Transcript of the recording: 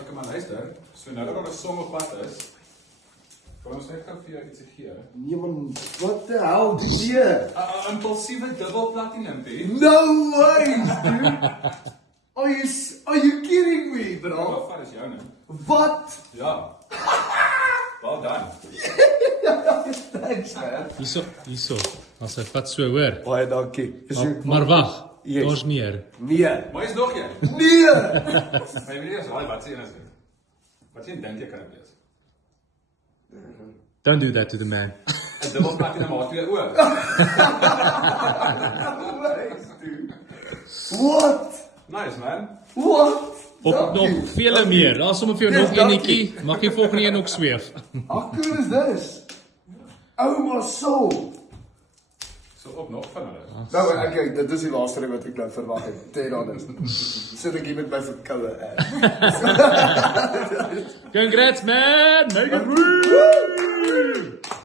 Okay, maar luister. So nou dat daar 'n som op pad is, kan ons net gou vir jou ietsie gee. Nee man, what the hell, dis hier? 'n impulsiewe dubbel platinum, P. No ways, dude! Are you kidding me, bro? Wat is joune? Wat? Ja. Well done. Thanks, man. Hierso. As hy vat so hoor. Baie dankie. Maar wag, Yes. daar's meer. Nee. Maar is nog jy? Nee! Maar jy weet nie as raai wat se een is nie. Wat jy dink jy kan dit wees? Don't do that to the man. 'n dubbel platinum maar 2 oë. What? Nice man. What? Of Dank nog you. vele meer. Daar's sommer vir jou Yes, nog dankie. enetjie. Mag jy volgende een ook sweef. How cool is this? Oh my soul. So op nog van hulle. Nou, okay, dit is die laaste ding wat ek nou verwag het. Ten honest. Sit ek hier met my verkoue ass. Congrats man! Make it woo!